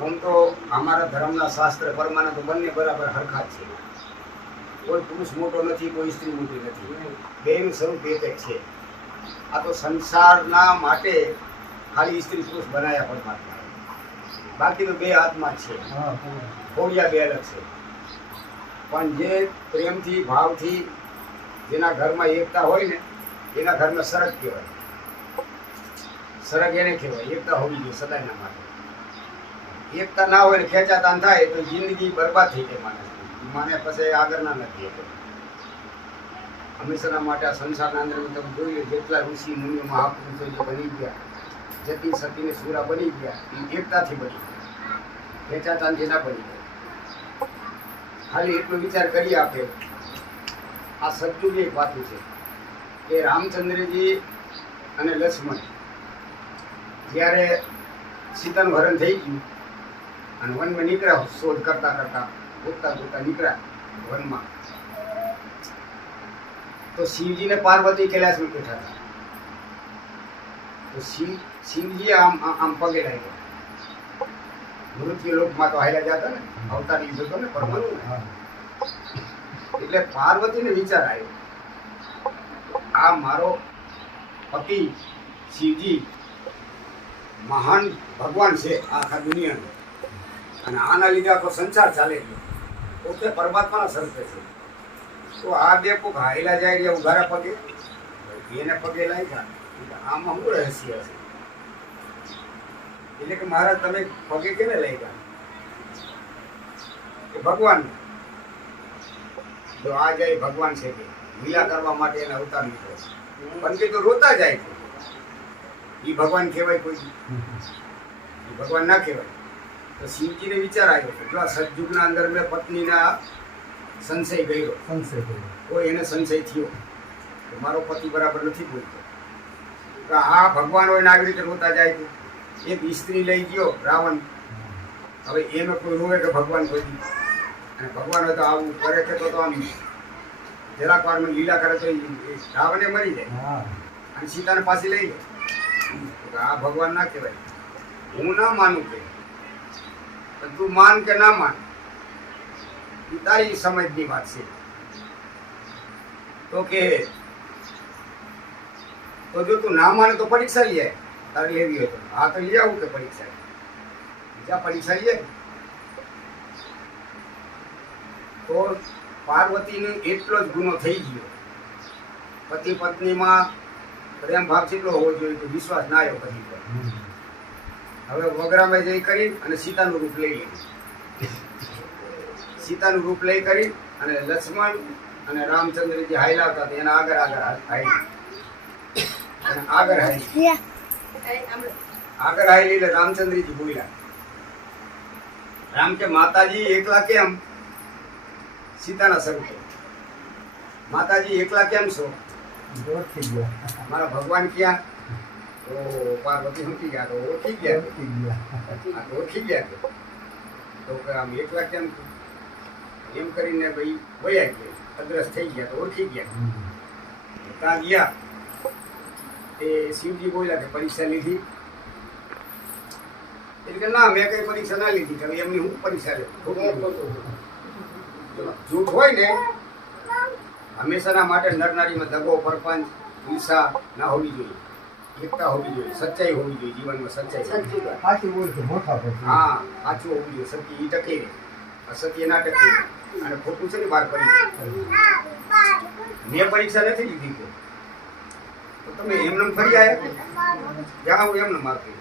આમ તો અમારા ધર્મના શાસ્ત્ર પ્રમાણે તો બંને બરાબર હરખા જ છે. કોઈ પુરુષ મોટો નથી, કોઈ સ્ત્રી મોટી નથી, બેનું સ્વરૂપ એક જ છે. આ તો સંસારના માટે ખાલી સ્ત્રી પુરુષ બનાવ્યા પરમાત્મા, બાકી તો બે આત્મા જ છે. ખોડિયા બે અલગ છે. પણ જે પ્રેમથી ભાવથી જેના ઘરમાં એકતા હોય ને એના ઘરમાં સરગ કહેવાય. સરગ એને કહેવાય, એકતા હોવી જોઈએ સદાયના માટે. એકતા ના હોય ને ખેંચાતાન થાય તો જિંદગી બરબાદ થઈ જાય માણસની. માને પછી આગળના નથી એટલે હંમેશાના માટે આ સંસારના અંદર તમે જોઈ લો જેટલા ઋષિ મુનિઓ મહાપુરુષો જે બની ગયા, જતી સતીને સુરા બની ગયા, એ એકતાથી બની ગયા, ખેંચાતાનથી ના બની ગયા. ખાલી એટલો વિચાર કરીએ આપણે, આ સત્યુગ એક વાતું છે કે રામચંદ્રજી અને લક્ષ્મણ જ્યારે સીતાનું હરણ થઈ ગયું અને વનમાં નીકળ્યા, શોધ કરતા કરતા ગોતતા ગોતતા નીકળ્યા વનમાં, તો શિવજીને પાર્વતી કૈલાસમાં બેઠા હતા. તો શિવજી આમ આમ પગે લાગ્યા. મૃત્યુ લોકમાં તો હાલ્યા જતા ને, અવતાર લીધો હતો ને પરમાત્મા. એટલે પાર્વતીને વિચાર આવ્યો, આ મારો પતિ શિવજી મહાન ભગવાન છે આખા દુનિયાનો, અને આના લીધે આખો સંસાર ચાલે છે, પોતે પરમાત્માના સ્વરૂપે છે. તો આ બે કોક હાયલા જાય રહ્યા ઉઘારા પગે, એને પગે લાગ્યા. આમાં શું રહસ્ય છે? એટલે કે મહારાજ તમે પગે કેને લાગ્યા? કે ભગવાન જો આ જાય ભગવાન છે કે લીલા કરવા માટે એને અવતાર લીધો, પણ કે તો રોતા જાય છે. એ ભગવાન કહેવાય? કોઈ એ ભગવાન ના કહેવાય. તો શિવજીને વિચાર આવ્યો કે જો આ સતયુગના અંદર મેં પત્નીના સંશય કર્યો, કોઈ એને સંશય થયો કે મારો પતિ બરાબર નથી બોલતો, તો આ ભગવાન હોય ને આવી રીતે રોતા જાય છે. એક સ્ત્રી લઈ ગયો રાવણ, હવે એનો કોઈ રોવે કે ભગવાન કોઈ દી, અને ભગવાન હોય તો આવું કરે કે તો આમ જરાક વારમાં લીલા કરે તો રાવણે મરી જાય અને સીતાને પાછી લઈ લે. આ ભગવાન ના કહેવાય. હું ના માનું કે તું માન કે ના માન, એ તારી સમજની વાત છે. તો કે તો જો તું ના માને તો પરીક્ષા લઈ આય, તારે લેવી હોય તો. હા તો લઈ આવું કે પરીક્ષા, બીજા પરીક્ષા લઈ આય. તો પાર્વતીનો એટલો જ ગુનો થઈ ગયો. પતિ પત્નીમાં પ્રેમ ભાવ કેટલો હોવો જોઈએ તો વિશ્વાસ ના આવ્યો પતિ પર. હવે વગરામાં જઈ કરી અને સીતાનું રૂપ લઈ લીધું. સીતાનું રૂપ લઈ કરી અને લક્ષ્મણ અને રામચંદ્રજી હાયલાવતા હતા એના આગળ આગળ હાયલી એટલે રામચંદ્રજી બોલ્યા. રામ કે માતાજી એકલા કેમ સીતાના સ્વરૂપે? માતાજી એકલા કેમ છો? મારા ભગવાન ક્યાં? તો પાર્વતી સમજી ગયા, તો ઓળખી ગયા. તો આમ એકલા કેમ એમ કરીને ભાઈ વયા ગયા, અદ્રશ્ય થઈ ગયા, તો ઓળખી ગયા. ત્યાં ગયા તે શિવજી બોલ્યા કે પરીક્ષા લીધી? એટલે કે ના, મેં કઈ પરીક્ષા ના લીધી. કે એમની હું પરીક્ષા લીધી? જૂઠ હોય ને હંમેશાના માટે નરનારીમાં દગો, પરપંચ, ઈર્ષા ના હોવી જોઈએ, એકતા હોવી જોઈએ, સચ્ચાઈ હોવી જોઈએ. જીવનમાં સચ્ચાઈ, હા સાચું હોવું જોઈએ. સત્ય એ ટકે રહે, અસત્ય ના ટકે રહે. અને ખોટું છે ને બહાર પડી જાય. મેં પરીક્ષા નથી લીધી તો તમે એમને ફરી આવ્યા, જ્યાં હું એમને મારતી.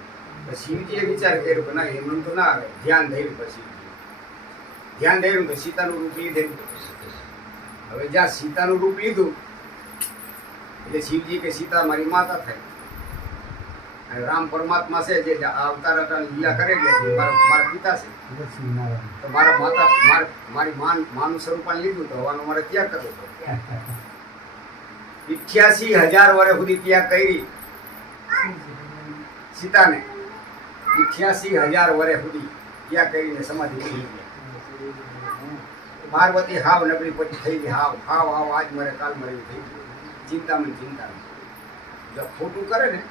શિવજીએ વિચાર કર્યો કે ના, એમને તો ના આવે. ધ્યાન ધર્યું, પછી ધ્યાન ધર્યું તો સીતાનું રૂપ લીધેલું. હવે જ્યાં સીતાનું રૂપ લીધું એટલે શિવજી કે સીતા મારી માતા થાય, અને રામ પરમાત્મા છે જે અવતાર લીલા કરેલી મારા પિતા છે. તો મારા માતા મારી માનું સ્વરૂપ લીધું તો હવાનું મારે ત્યાગ કરવો પડે. 88,000 વર્ષ સુધી ત્યાગ કરી સીતાને. 88,000 વર્ષ સુધી ત્યાગ કરીને સમાધિ થઈ ગયા. પાર્વતી હાવ નબળી પડી થઈ ગઈ. હાવ આજ મરે કાલ મરે થઈ ગઈ. ચિંતામાં જો ખોટું કરે ને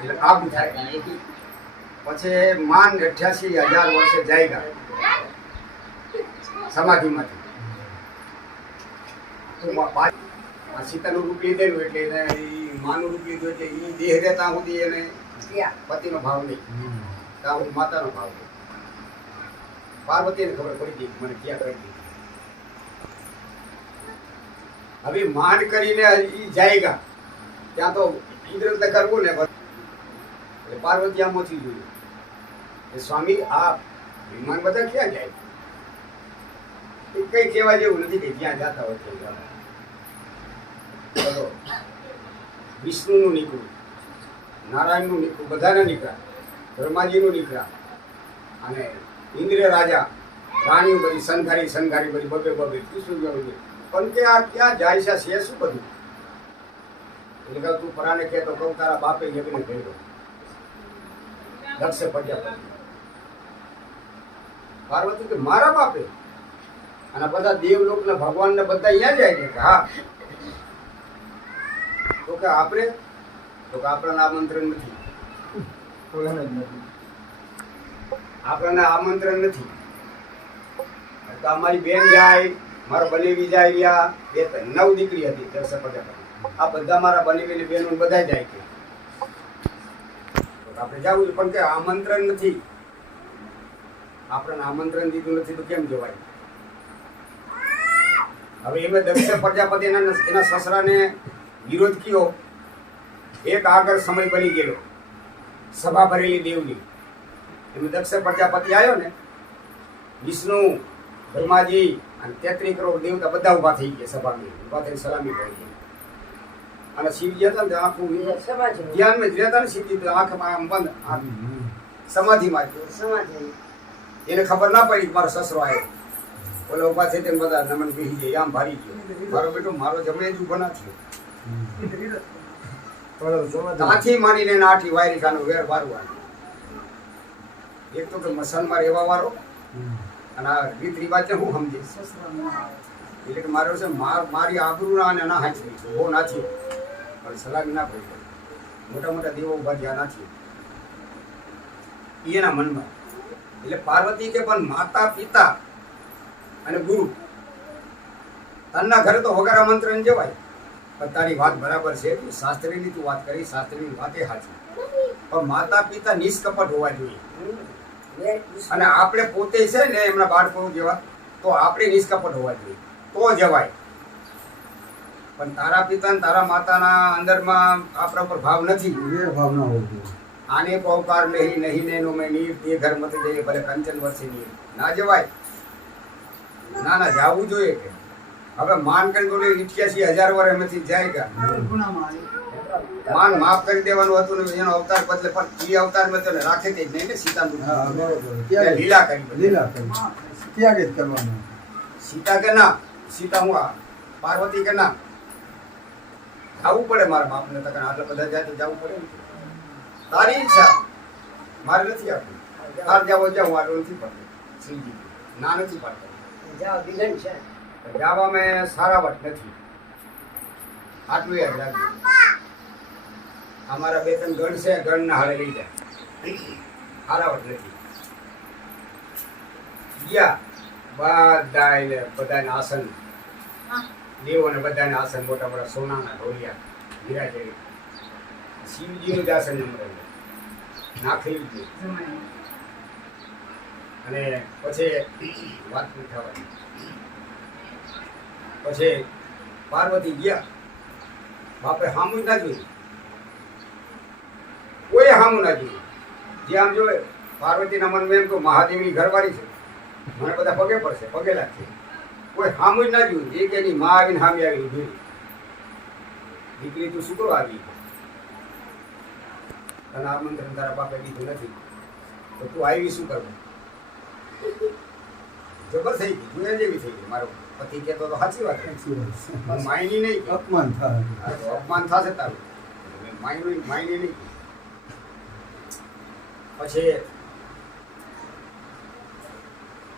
એટલે કાબુ થાય. પછી માન 88,000 વર્ષે જાયગા સમાધિમાંથી. તો આ સીતાનું રૂપ લીધેલું એટલે એને ઈ માનું રૂપ લીધું એટલે એ દેહ રહેતા સુધી એને પતિનો ભાવ નહીં, ત્યાં સુધી માતાનો ભાવ નહીં. પાર્વતીને ખબર પડી ગઈ મને ક્યાં કરી દીધી. હવે માન કરીને ઈ જાયગા ત્યાં તો ઇન્દ્ર કરવું ને એટલે પાર્વતી આમ ઓછી જોયું કે સ્વામી આ વિમાન બધા ક્યાં જાય? કઈ કહેવા જેવું નથી કે જ્યાં જતા હોય ત્યાં ચલો વિષ્ણુનું નીકળ્યું, નારાયણનું નીકળ્યું, બધાને નીકળ્યા, બ્રહ્માજીનું નીકળ્યા અને ઇન્દ્ર રાજા રાણીઓ બધી સંઘારી બધી બબે ત્રીસું પણ કે આ ક્યાં જાય છે શું બધું? એટલે કહું તું પરાને કહે તો કહું તારા બાપે યજ્ઞ કર્યો દક્ષ પ્રજાપતિ. પાર્વતી કે મારા બાપે? અને બધા દેવલોકના ભગવાનને બધા અહીંયા જાય છે કે હા. તો કે આપણે તો કે આપણને આમંત્રણ નથી, આપણને આમંત્રણ નથી. તો અમારી બેન જાય, મારો બનેવી જાય રહ્યા, 9 દીકરી હતી દક્ષ પ્રજાપતિ. આ બધા મારા બનેવીની બેનો બધા જાય છે. આપણે જવું પણ કે આમંત્રણ નથી, આપણને આમંત્રણ દીધું નથી તો કેમ જવાય? હવે એમાં દક્ષ પ્રજાપતિ એના સસરાને વિરોધ કયો. એક આગળ સમય બની ગયેલો સભા ભરેલી દેવની. એમાં દક્ષ પ્રજાપતિ આવ્યો ને, વિષ્ણુ બ્રહ્માજી અને 33 કરોડ દેવતા બધા ઉભા થઈ ગયા સભામાં, ઉભા થઈને સલામી કરી ગઈ. અને શિવજી હતા ને આખું ધ્યાનમાં જ રહેતા ને શિવજી તો આંખમાં આમ બંધ સમાધિમાં એને ખબર ના પડી મારો સસરો આવ્યો. ઓલા ઉભા થઈ તેને બધા નમન બેસી જાય, આમ ભારી ગયો મારો બેટો, મારો જમે જ ઉભો ના થયો. ત્યાંથી માનીને આઠી વાયરિકાનો વેર વારવાનો. એક તો કે મસલમાં રહેવા વાળો અને આ રીત રિવાજ હું સમજે એટલે કે મારો છે મારી આબરૂ ના અને ના હાચવી છે બહુ નાથી પણ સલામી ના પડી. મોટા મોટા દેવો ઉભા જ્યાં નાથી એના મનમાં. એટલે પાર્વતી કે પણ માતા પિતા અને ગુરુ તનના ઘરે તો વગર આમંત્રણ જવાય. પણ તારી વાત બરાબર છે, શાસ્ત્રીની તું વાત કરી, શાસ્ત્રીની વાત એ સાચી. પણ માતા પિતા નિષ્કપટ હોવા જોઈએ. અને આપણે પોતે છે ને એમના બાળકો જેવા તો આપણે નિષ્કપટ હોવા જોઈએ તો જવાય. પણ તારા પિતા ને તારા માતાના અંદરમાં આપણા ઉપર ભાવ નથી, ભાવના હોવી. આને પૌકાર નહીં નેનો મેં નીર તે ઘર મત જઈએ ભલે કંચન વર્ષે નીર ના જવાય. ના જવું જોઈએ. કે હવે માન કરી દો 88,000 વર્ષ એમાંથી જાય કે માન માફ કરી દેવાનું હતું ને એનો અવતાર બદલે પણ એ અવતાર માં તો રાખે તે જ નહીં ને. સીતા લીલા કરી ત્યાગ જ કરવાનો. સીતા કે ના, સીતા હું પાર્વતી કે ના, જવું પડે મારા બાપને તક આટલા બધા જાય તો જવું પડે ને. તારી ઈચ્છા મારે નથી આપવી. તાર જાવો જાઉં આટલો નથી પડતો. શ્રીજી ના નથી પાડતો. જાવા મેં સારાવટ નથી, આટલું યાદ રાખજો. અમારા 2-3 ગણ છે, ગણના હારે લઈ જાય, સારાવટ નથી. ગયા બધાને આસન, દેવોને બધાને આસન મોટા મોટા સોનાના ઢોલિયા હીરા જેવી. શિવજીનું જ આસન નંબર નાખેલું છે. અને પછી વાત થવાની. પછી પાર્વતી ગયા, બાપે હામું ના જોયું, કોઈ હામું ના જોયું. જે આમ જોયે પાર્વતીના મનમાં એમ તો મહાદેવની ઘરવાળી છે, મને બધા પગે પડશે, પગે લાગશે. કોઈ હામું જ ના જોયું. જે કે એની મા આવીને હામી આવીને જોઈ, દીકરી તું શું કરો આવી, તને આમંત્રણ તારા બાપે દીધું નથી તો તું આવી શું કરવું? જબર થઈ ગઈ, જોયા જેવી થઈ ગઈ. મારો પતિ કહેતો તો સાચી વાત, માયની નહીં, અપમાન થશે તારું, માયની નહીં. પછી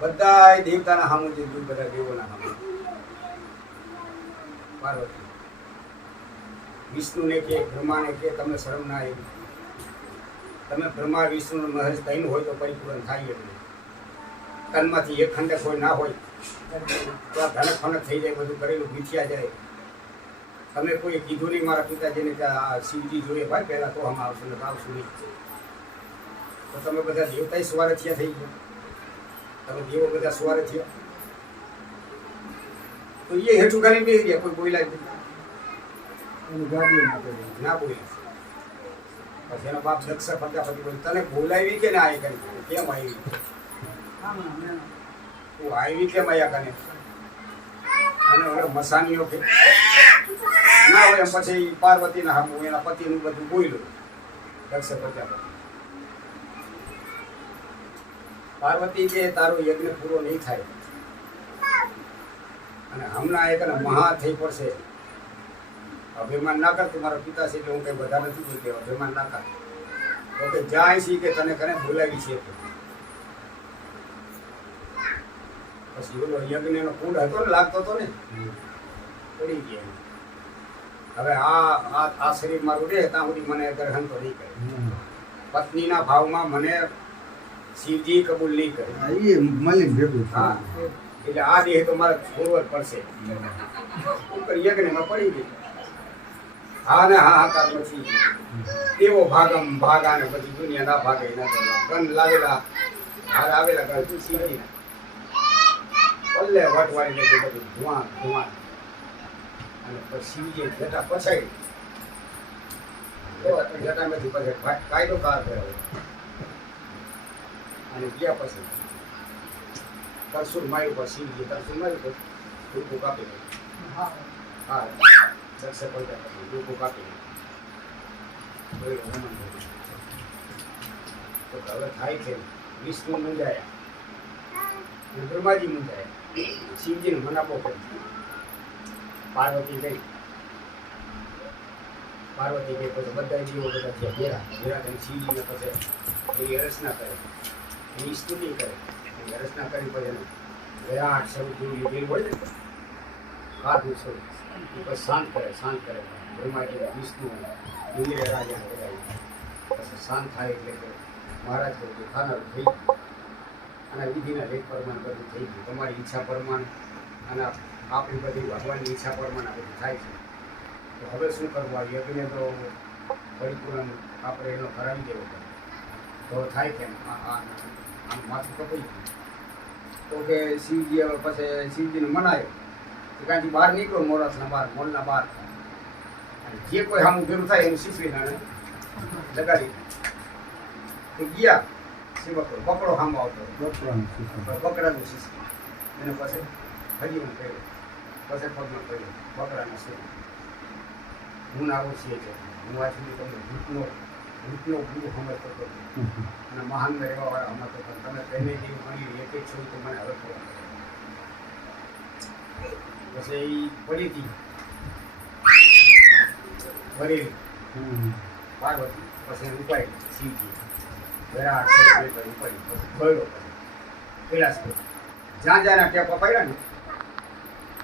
બધા દેવતાના સામું જોયું, બધા દેવોના સામું. પાર્વતી વિષ્ણુને કે બ્રહ્માને કે તમને શરમ ના આવી? તમે બ્રહ્મા વિષ્ણુ મહેશ તૈન હોય તો પરિપૂર્ણ થાય જ નહીં. તનમાંથી એક ખંડક હોય ના હોય તો આ ધનક ફનક થઈ જાય, બધું કરેલું બીઠિયા જાય. તમે કોઈ કીધું નહીં મારા પિતાજીને કે આ શિવજી જોઈએ ભાઈ પહેલાં તો આમ આવશું ને આવશું નહીં, તો તમે બધા દેવતાય સ્વારથિયા થઈ ગયા. તમે દેવો બધા સ્વારથિયા તો એ હેઠું ખાલી બેસી ગયા, કોઈ બોલ્યા જ નહીં, ના બોલ્યા. પછી એનો બાપ દક્ષ ફટાફટી બોલ, તને બોલાવી કે ના આવી કરી? કેમ આવી? તું આવી કેમ આવ્યા કને? અને ઓલો મસાનીઓ કે ના હોય એમ પછી પાર્વતીના હામું એના પતિનું બધું બોલ્યું. દક્ષ પ્રજાપતિ પાર્વતી કે તારો યજ્ઞ પૂરો નહીં થાય અને હમણાં એક મહા થઈ પડશે. અભિમાન ના કર, તમારા પિતા છે કે હું કઈ બધા નથી બોલતી, અભિમાન ના કર. તો કે જાય છે કે તને કને બોલાવી છે. પછી ઓલો યજ્ઞનો કુંડ હતો ને, લાગતો હતો ને, પડી ગયા. હવે આ શરીર મારું રહે ત્યાં સુધી મને ગ્રહણ તો નહીં કરે. પત્નીના ભાવમાં મને શિવજી કબૂલ નહીં કરે. હા, એટલે આ દેહ તો મારે છોડવો જ પડશે. યજ્ઞમાં પડી ગઈ. હા ને હાહાકાર પછી એવો ભાગમ ભાગા ને પછી દુનિયા ના ભાગે ના ગન લાવેલા હાર આવેલા ગણ શિવજી પલ્લે વટવાડીને બધું ધુઆ ધુઆ અને પછી શિવજી જટા પછાઈ જટામાંથી પછી કાયદો કાર કર્યો અને ગયા પછી તરસુર માર્યું પર શિવજી તરસુર માર્યું પર ડૂબું કાપી ગયું. હા દક્ષ પ્રજાપતિ ડૂબું કાપી ગયું. તો હવે થાય છે વિષ્ણુ મૂંઝાયા, બ્રહ્માજી મૂંઝાયા, શિવજીને મનાપો કરી. પાર્વતી ગઈ પછી બધા જીવો બધા થયા ઘેરા ઘેરા થઈને શિવજીને પછી એની અર્ચના કરે, એની સ્તુતિ કરે. એની અર્ચના કરી પછી એને વિરાટ સ્વરૂપ જેવું લીધેલું હોય ને કાઢું સ્વરૂપ પછી શાંત કરે બ્રહ્માજી વિષ્ણુ ઇન્દ્ર રાજા પછી શાંત થાય એટલે મહારાજ કહ્યું ખાનારું થઈ ગયું અને વિધિના લેખ પ્રમાણ બધું થઈ ગયું. તમારી ઈચ્છા પ્રમાણ અને આપણી બધી ભગવાનની ઈચ્છા પ્રમાણે બધું થાય છે. તો હવે શું કરવું? આ યજ્ઞ તો પરિપૂર્ણ આપણે એનો કરાવી દેવો પડે તો થાય કેમ? આમ માથું કપાઈ ગયું. તો કે શિવજી હવે પછી શિવજીને મનાયો ત્યાંથી બહાર નીકળો, મોરસના બહાર મોલના બહાર, અને જે કોઈ સામું ભેરું થાય એનું શીખવીને લગાડી તો ગયા. સેવકો બકડો સામો આવતો, બકડાનું શીખવી એને પછી હજીવન કર્યું, પછી પગમાં કર્યું બકડાના સેવ. હું આવું છીએ છે, હું આ સુધી તમને ભૂતનો ગુરુ સમજતો હતો અને મહાન રહેવાવાળા સમજતો હતો. તમે પહેલે જેવી મળી એક જ છો તો મને હવે ખબર પછી એ પડી હતી ભરેલી પાર્વતી, પછી ઉપાડી શિવજી વિરાટ સ્વરૂપ ઉપાડી પછી ગયો કૈલાસ ગયો. જ્યાં જ્યાં ટેપા પડ્યા ને,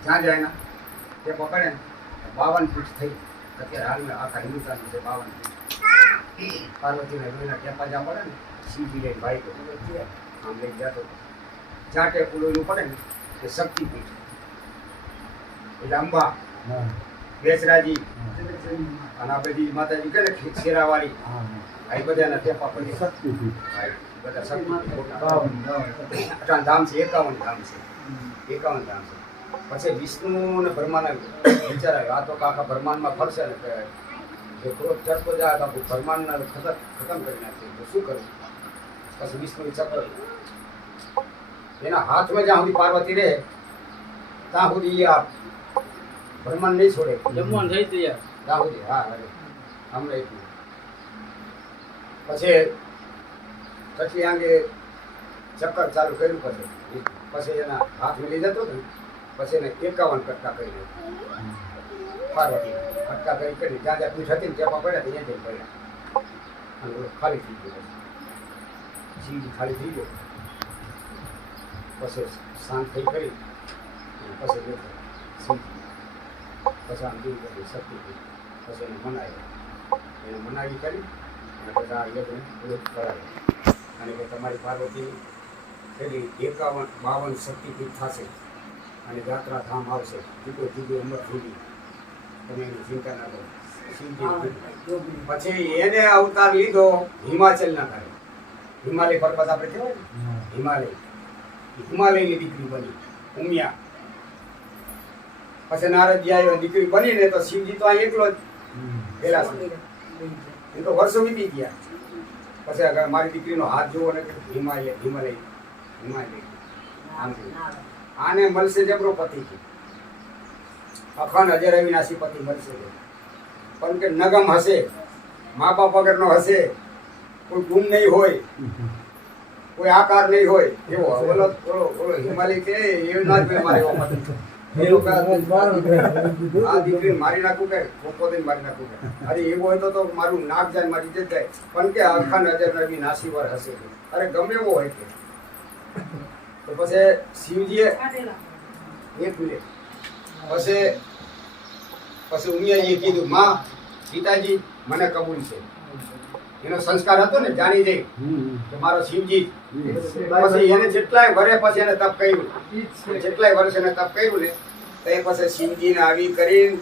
જ્યાં જ્યાં એના ટેપા પડ્યા ને 52 ફૂટ થઈ. અત્યારે હાલમાં આખા હિન્દુસ્તાન છે 52 ફૂટ. પાર્વતીના લોહીના ટેપા જ્યાં પડે ને, શિવજી લઈને ભાઈ આમ લઈ જતો. જ્યાં ટેપું લોહીનું પડે ને એ શક્તિપીઠ એટલે અંબા બેસરાજી અને આ બધી માતાજી કે ને શેરાવાળી આ બધાના ટેપા પડી શક્તિપીઠ બધા શક્તિપીઠ ધામ છે. 51 ધામ છે, 51 ધામ છે. પછી વિષ્ણુ ને બ્રહ્માના વિચાર આવ્યો આ તો આખા બ્રહ્માંડમાં ફરશે ને કે જો ક્રોધ ચડતો જાય તો આખું બ્રહ્માંડના ખતમ કરી નાખશે તો શું કરવું? પછી વિષ્ણુ ચક્ર એના હાથમાં જ્યાં સુધી પાર્વતી રહે ત્યાં સુધી આ બ્રહ્માંડ નહીં છોડે. જમવાનું થઈ તૈયાર ત્યાં સુધી હા અરે હમણાં એટલું પછી આંગે ચક્કર ચાલુ કર્યું. પછી એના હાથમાં લઈ જતો હતો પછી એને 51 કટકા કરી પાર્વતી કટકા કરી જ્યાં જ્યાં પીઠ હતી ને ત્યાં પડ્યા ત્યાં જઈ પડ્યા અને ખાલી થઈ ગયો. શિવજી ખાલી થઈ ગયો પછી શાંત થઈ કરી પછી શિવજી પછી આમ દૂર કરી શક્તિ પછી એને મનાવી કરી અને પછી આ યજ્ઞ પૂરો કરાવે અને કે તમારી પાર્વતી પેલી 51-52 શક્તિપીઠ થશે અને યાત્રા ધામ આવશે જુદો જુદો અમર સુધી તમે એની ચિંતા ના કરો. શિવજી પછી એને અવતાર લીધો હિમાચલના ઘરે. હિમાલય પર્વત આપણે કહેવાય ને હિમાલયની દીકરી બની ઉમિયા. પછી નારદજી આવ્યો દીકરી બનીને તો શિવજી તો આ એકલો જ પેલા એ તો વર્ષો વીતી ગયા. પછી અગર મારી દીકરીનો હાથ જોવો ને હિમાલય આને મળશે જબરો પતિ છે, અખંડ અજર અવિનાશી પતિ મળશે પણ કે નગમ હશે, મા બાપ વગરનો હશે, કોઈ ગુમ નહીં હોય, કોઈ આકાર નહીં હોય એવો. બોલો બોલો હિમાલય કે એવું ના જ મારે એવો પતિ આ દીકરી મારી નાખું કે પોતે મારી નાખું કે અરે એવું હોય તો મારું નાક જાય મારી ઇજ્જત જાય પણ કે અખંડ અજર અવિનાશી વર હશે. અરે ગમે એવો હોય કે તો પછી શિવજીએ એક મિનિટ પછી ઉમિયાજીએ કીધું માં સીતાજી મને કબૂલ છે. એનો સંસ્કાર હતો ને જાણી જઈ કે મારો શિવજી. પછી એને જેટલાય વર્ષ પછી એને તપ કર્યું, જેટલાય વર્ષ એને તપ કર્યું ને તો એ પછી શિવજીને આવી કરીને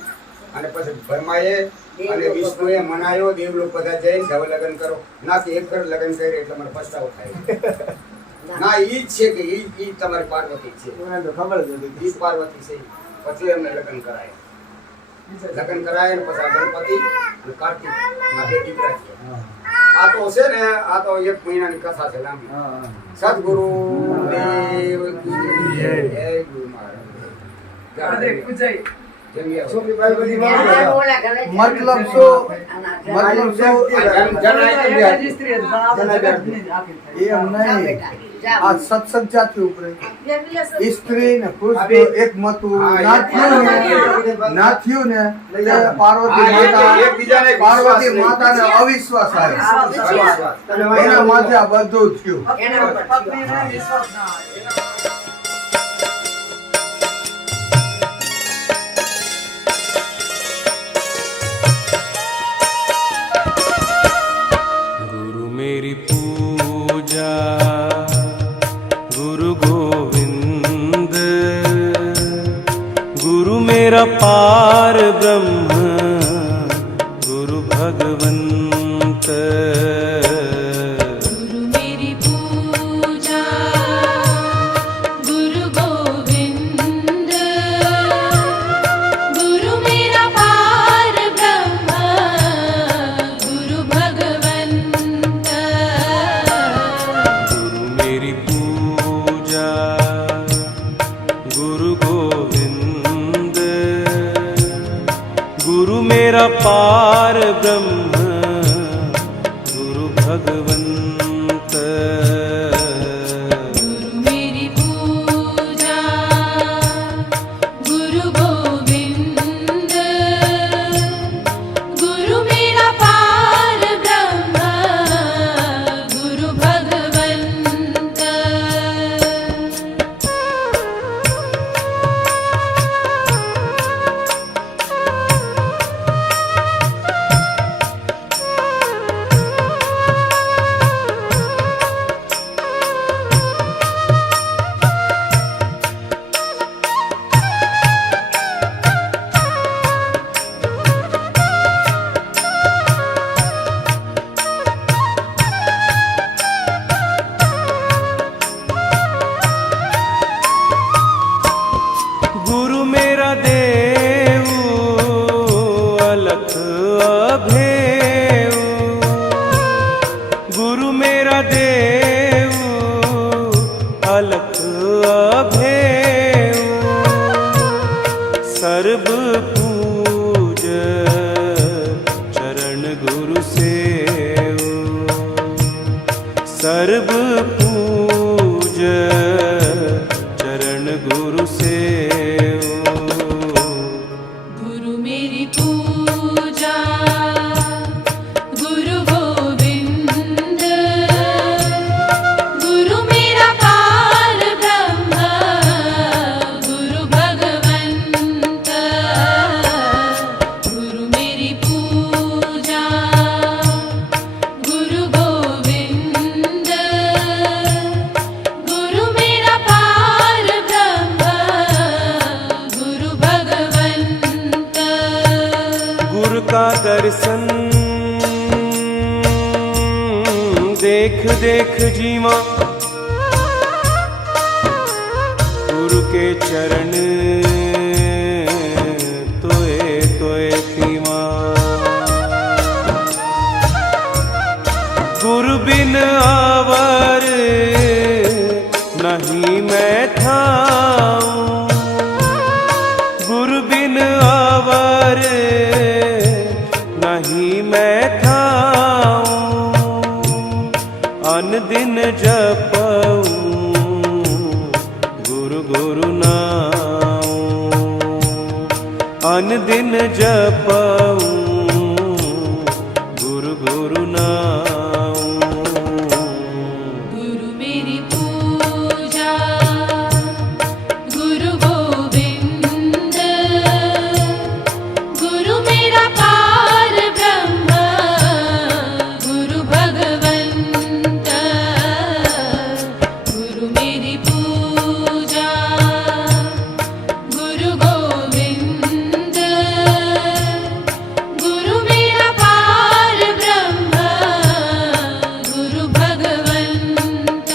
અને પછી બ્રહ્માએ અને વિષ્ણુએ મનાયો દેવલોક બધા જઈને હવે લગ્ન કરો ના કે એક કર લગ્ન કરે એટલે મને પસ્તાવો થાય ના ઈ જ છે કે ઈ તમારી પાર્વતી છે, ખબર જ નથી ઈ પાર્વતી છે. પછી એમને લગ્ન કરાય ને પછી ગણપતિ અને કાર્તિક ના બે દીકરા છે. આ તો છે ને આ તો 1 મહિનાની કથા છે લાંબી. સદગુરુ દેવ કી જય. જય ગુરુ મહારાજ આ સત્સંગ જાતિ ઉપર સ્ત્રી ને પુરુષ એક મતું ના થયું ને એટલે પાર્વતી માતા ને અવિશ્વાસ આવ્યો. એના માટે આ બધું થયું. गुरु मेरी पूजा गुरु गोविंद, गुरु मेरा पार ब्रह्म गुरु भगवंत. गुरु मेरी पूजा गुरु गोविंद, गुरु मेरा पार ब्रह्म गुरु भगवंत. गुरु मेरी पूजा गुरु गोविंद, गुरु मेरा पार ब्रह्म गुरु भगवंत. गुरु मेरी पूजा गुरु गोविंद, गुरु मेरा पार ब्रह्म गुरु भगवंत. गुरु मेरा देव अलख अभेव, गुरु मेरा देव अलख अभेव. सर्व पूज चरण गुरु सेव, सर्व पूज चरण गुरु सेव. गुरु मेरी पूजा गुरु गोविंद, गुरु मेरा पार ब्रह्म गुरु भगवंत. गुरु मेरी पूजा का दर्शन देख देख जीवा, गुरु के चरण तोए तोए पीवा। गुरु बिन आवर नहीं मैं ठाऊं, गुरु बिन आवर नहीं मैं ठाऊं। अन दिन जपऊं गुरु गुरु नाऊं, अन दिन जपऊं गुरु गुरु नाऊं। गुरु मेरी पूजा, गुरु गोविंद, गुरु मेरा पार ब्रह्म, गुरु भगवंत। गुरु मेरी पूजा, गुरु गोविंद, गुरु मेरा पार ब्रह्म, गुरु भगवंत।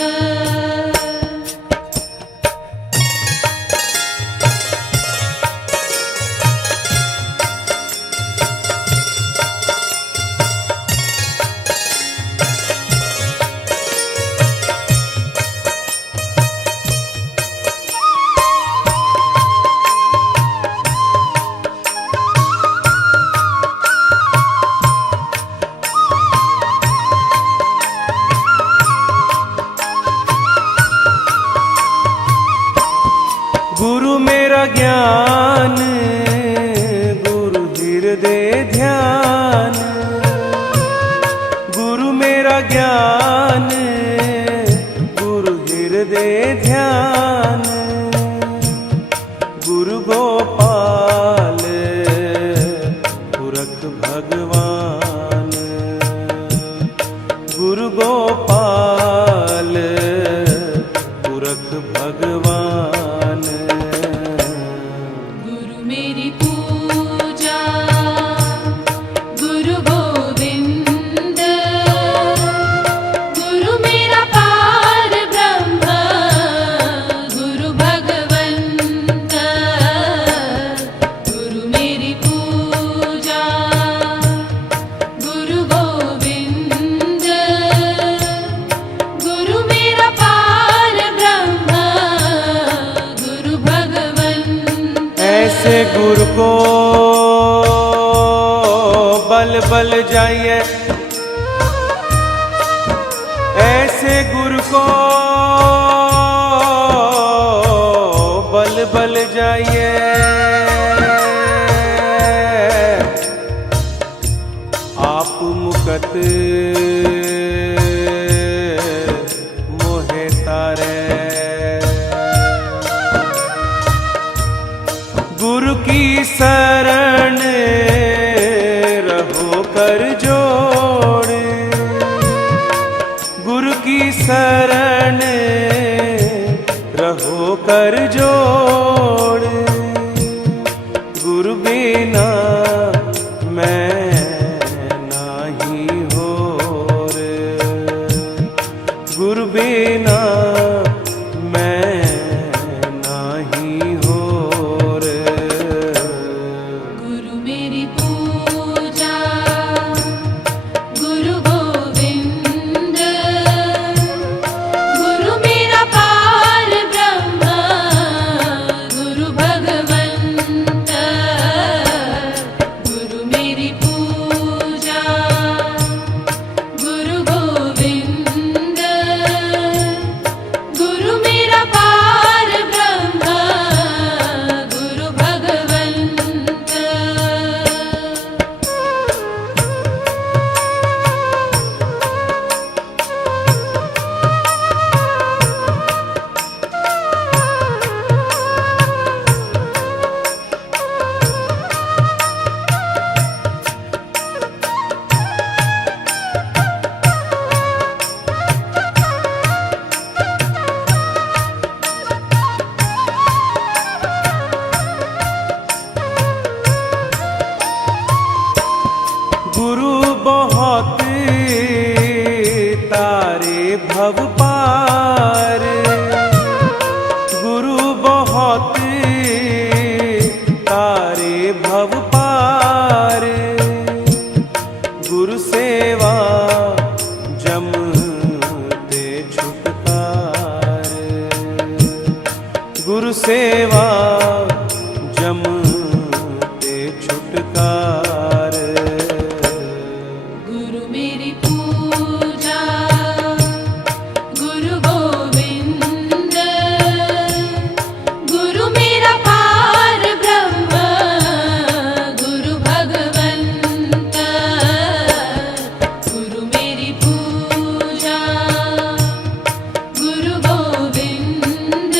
गुरु मेरा ज्ञान, गुरु हृदय ध्यान, गुरु मेरा ज्ञान, गुरु हृदय ध्यान। गुरु गोपाल पुरख भगवान, गुरु गोपाल पुरख भगवान। गुरु मेरी पूजा, गुरु गोविंद, गुरु मेरा पार ब्रह्म, गुरु भगवंत। गुरु मेरी पूजा, गुरु गोविंद, गुरु मेरा पार ब्रह्म, गुरु भगवंत। ऐसे गुरु को बल बल जाइए, ऐसे गुरु को बल बल जाइए। आप मुकत मोहे तारे, गुरु की शरण रहो कर जोड़, गुरु की शरण रहो कर जोड़। गुरु बिना मैं नाही होर, गुरु बिना मैं नाही होर। गुरु मेरी पूजा, गुरु गोविंद, गुरु मेरा पार ब्रह्म, गुरु सेवा जम ते छुटकार। गुरु मेरी पूजा गुरु गोविंद, गुरु मेरा पार ब्रह्म गुरु भगवंत। गुरु मेरी पूजा गुरु गोविंद,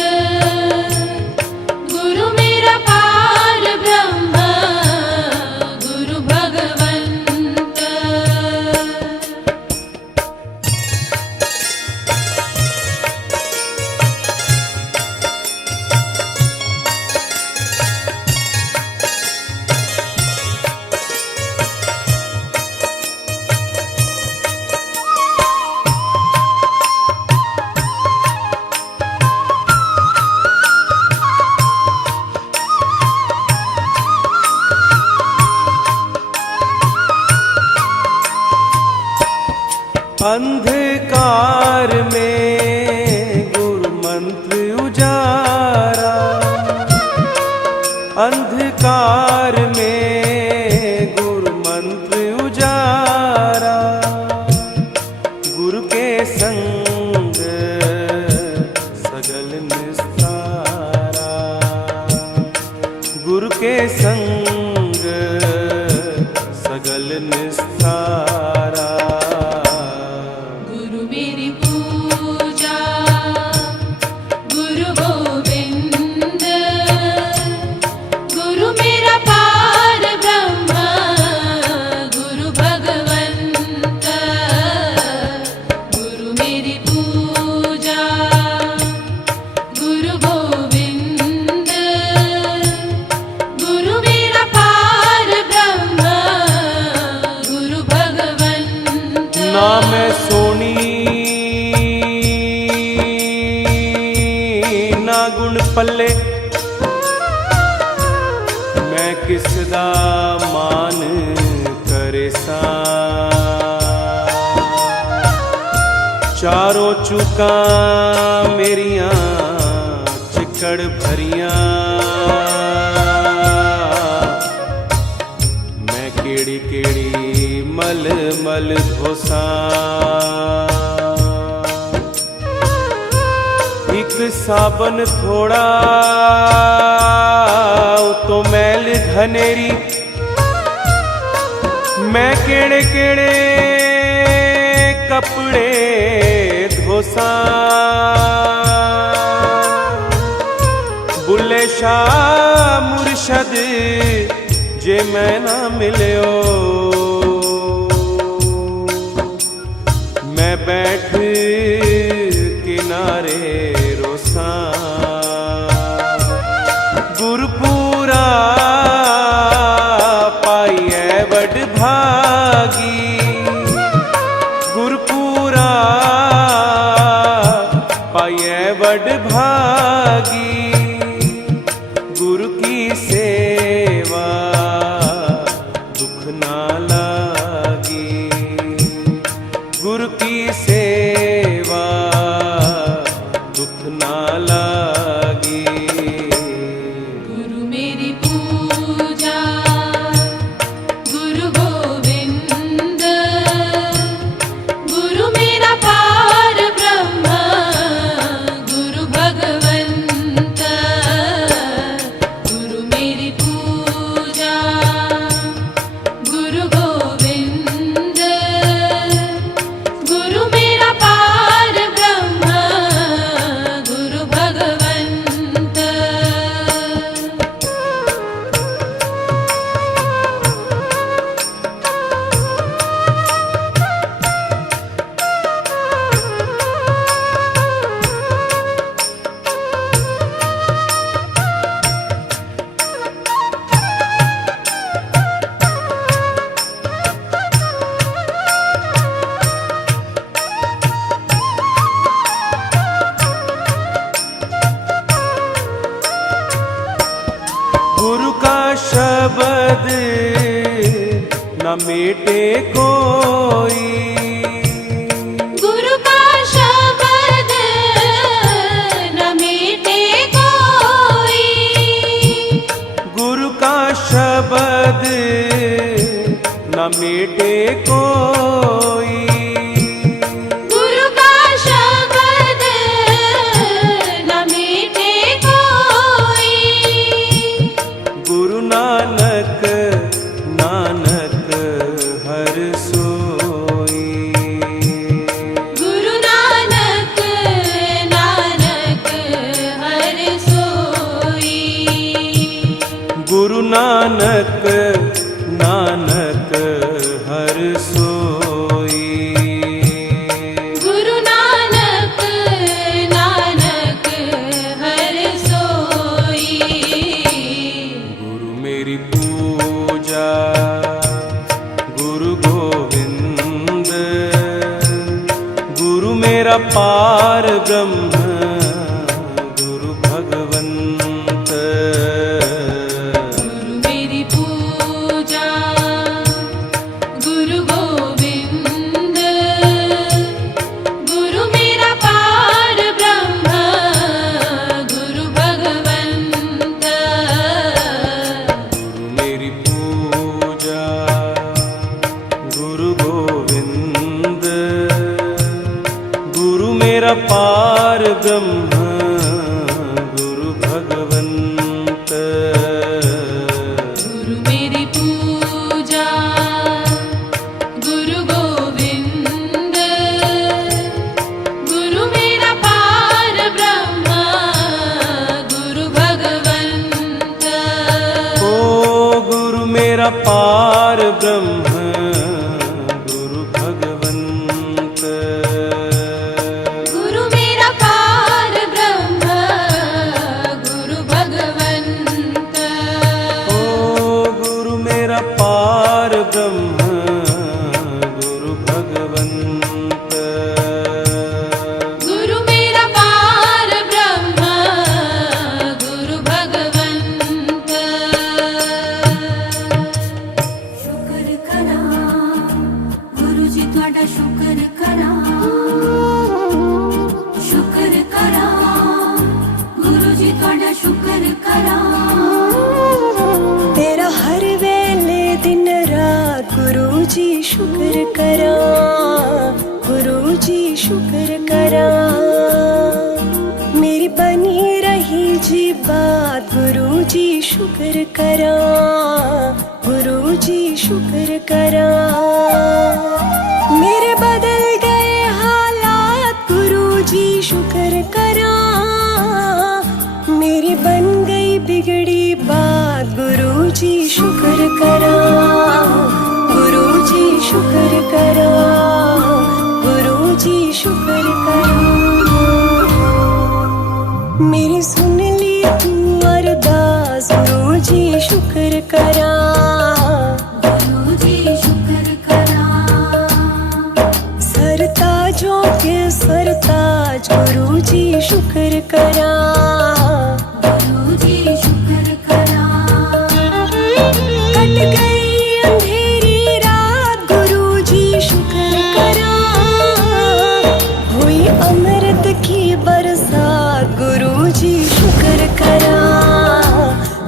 गुरु मेरा पार ब्रह्म गुरु भगवंत। अंधकार में गुरु मंत्र उजारा, अंधकार में गुरु मंत्र उजारा। गुरु के संग सगल निस्तारा, गुरु के संग सगल निस्तारा। गुरु मेरी पूजा गुरु गोविंद, गुरु मेरा पार ब्रह्म गुरु भगवंत। गुरु मेरी पूजा गुरु गोविंद, गुरु मेरा पार ब्रह्म गुरु भगवंत। ना मैं सोनी ना गुण पल्ले, मैं किस दा मान करे सा। चारों चुका मेरिया चिकड़ भरिया, मैं केड़ी केड़ी मल मल धोसा। एक साबन थोड़ा तो मैल घनेरी, मैं केड़े केड़े कपड़े धोसा। बुल्ले शाह मुर्शद जे मैं ना मिलियो, मैं बैठ किनारे रोसा। गुरपुरा पाइए बड़ भागी, गुरपुरा पाइए बड़ भागी। गुरु की सेवा दुख ना लागी, गुरु की सेवा दुख ना लागी। गुरु मेरी पूजा गुरु गोविंद, गुरु मेरा पार ब्रह्म गुरु भगवंत। गुरु मेरी पूजा गुरु गोविंद, गुरु मेरा पार ब्रह्म गुरु भगवंत। गुरु का शब्द न मेटे कोई, गुरु का शब्द न मीटे कोई। मेटे कोई। गुरु का शब्द न मीठे कोई। गुरु नानक नानक हर सोई। गुरु नानक नानक हर सोई। गुरु नानक नानक हर सोई। गुरु नानक नानक हर सोई। गुरु मेरी पूजा गुरु गोविंद। गुरु मेरा पार ब्रह्म गुरु भगवंत। गुरु मेरी पूजा गुरु गोविंद। गुरु मेरा पार ब्रह्म गुरु भगवंत। गुरु मेरी पूजा गुरु गोविंद। गुरु मेरा पार ब्रह्म गुरु भगवंत। गुरु मेरी पूजा गुरु गोविंद। गुरु मेरा पार ब्रह्म गुरु भगवंत। ओ गुरु मेरा पार ब्रह्म गुरु भगवंत। गुरु मेरा पार ब्रह्म गुरु भगवंत। ओ गुरु मेरा पार ब्रह्म गुरु भगवंत। गुरु मेरा पार ब्रह्म गुरु भगवंत। शुक्र करा गुरु जी तुहाडा शुक्र करा। शुक्र करा गुरु जी तुहाडा शुक्र करा। तेरा हर वेले दिन रात गुरु जी शुक्र करा। गुरु जी शुक्र करा। मेरी बनी रही जी बात गुरु जी शुक्र करा। गुरु जी शुक्र करा। मेरे बदल गए हालात गुरु जी शुक्र करा। मेरी बन गई बिगड़ी बात गुरु जी शुक्र करा। गुरु जी शुक्र करा। गुरु जी शुक्र करा। मेरी सुन ली तू अरदास गुरु जी शुक्र करा। गुरु जी शुक्र करा। सरताजों के सरताज गुरु जी शुक्र करा। गुरु जी शुक्र करा। कट गई अंधेरी रात गुरु जी शुक्र करा। हुई अमृत की बरसात गुरु जी शुक्र करा।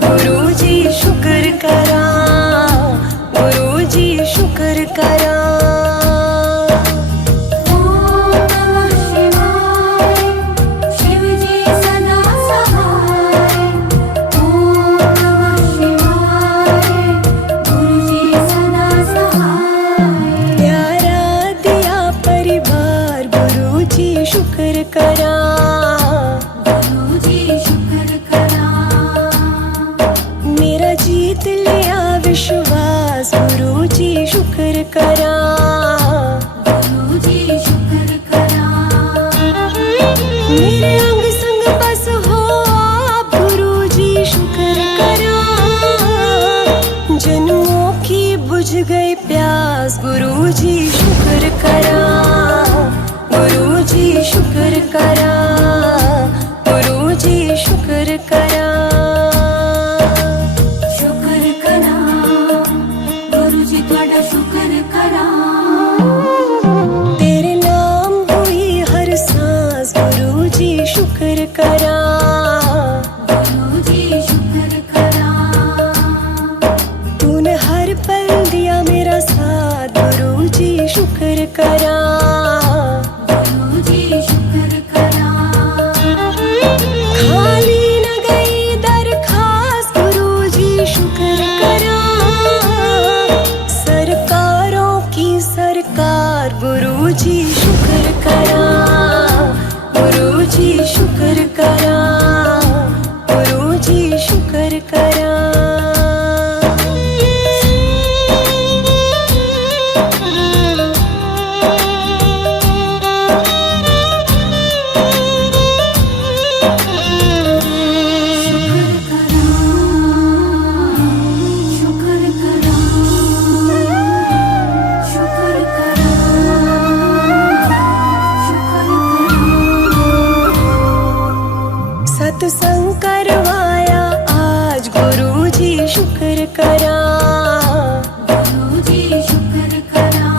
गुरु जी शुक्र करा। गुरु जी शुक्र करा। ओम नमः शिवाय शिव जी सदा सहाय। ओम नमः शिवाय गुरु जी सदा सहाय। प्यारा दिया परिवार गुरु जी शुक्र करा। गुरु जी शुक्र करा। मेरा जीत लिया विश्वास गुरु जी शुक्र करा। गुरु जी शुक्र करा। मेरे अंग संग बस हो आप गुरु जी शुक्र करा। जन्मों की बुझ गई प्यास गुरु जी शुक्र करा। गुरु जी शुक्र करा। गुरु जी शुक्र करा। शुक्र करा गुरु जी तुहाडा शुक्र करा। तेरे नाम हुई हर सांस गुरु जी शुक्र करा। गुरु जी शुक्र करा। तूने हर पल दिया मेरा साथ करा सत्संग करवाया आज गुरुजी शुक्र करा गुरुजी शुक्र करा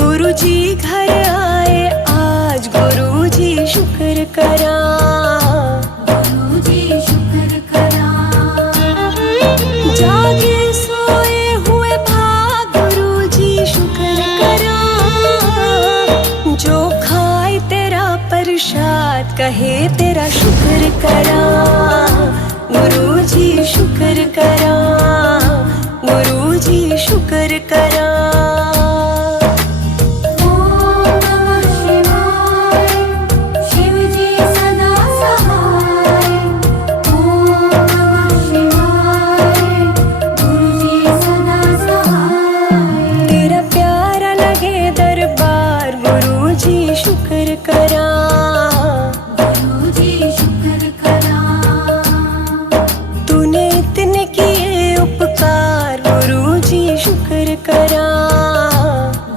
गुरुजी घर आए आज गुरुजी शुक्र करा गुरुजी शुक्र करा जागे सोए हुए भाग गुरुजी शुक्र करा जो खाए तेरा प्रसाद कहे तेरा शुक्र करा गुरुजी शुक्र करा गुरुजी शुक्र करा ओम नमः शिवाय शिवजी सदा सहाय ओम नमः शिवाय गुरुजी सदा सहाय तेरा प्यारा लगे दरबार गुरुजी शुक्र करा तूने इतने किए उपकार गुरुजी शुक्र करा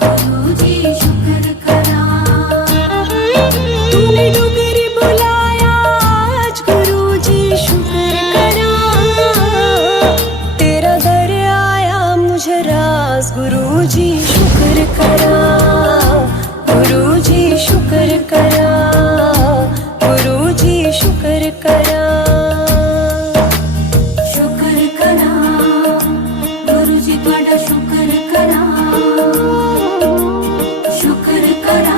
गुरुजी शुक्र करा तूने डुगरी बुलाया आज गुरुजी शुक्र करा तेरा दर आया मुझे रास गुरुजी शुक्र करा गुरुजी शुक्र करा गुरुजी शुक्र करा शुक्र करा गुरुजी तुहाडा शुक्र करा शुक्र करा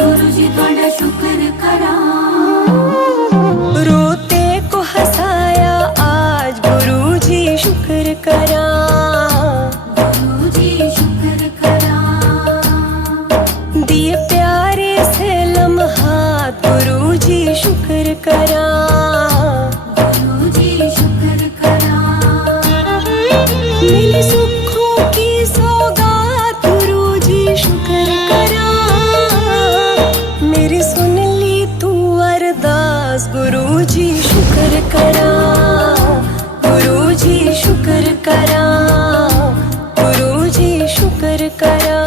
गुरुजी तुहाडा शुक्र करा रोते को हंसाया आज गुरुजी शुक्र करा गुरुजी शुक्र करा दिए प्यारे से लम्हात गुरुजी शुक्र करा गुरुजी शुक्र करा मिली सुखों की सौगात गुरुजी शुक्र करा मेरी सुन ली तू अरदास गुरुजी शुक्र करा गुरुजी शुक्र करा गुरुजी शुक्र करा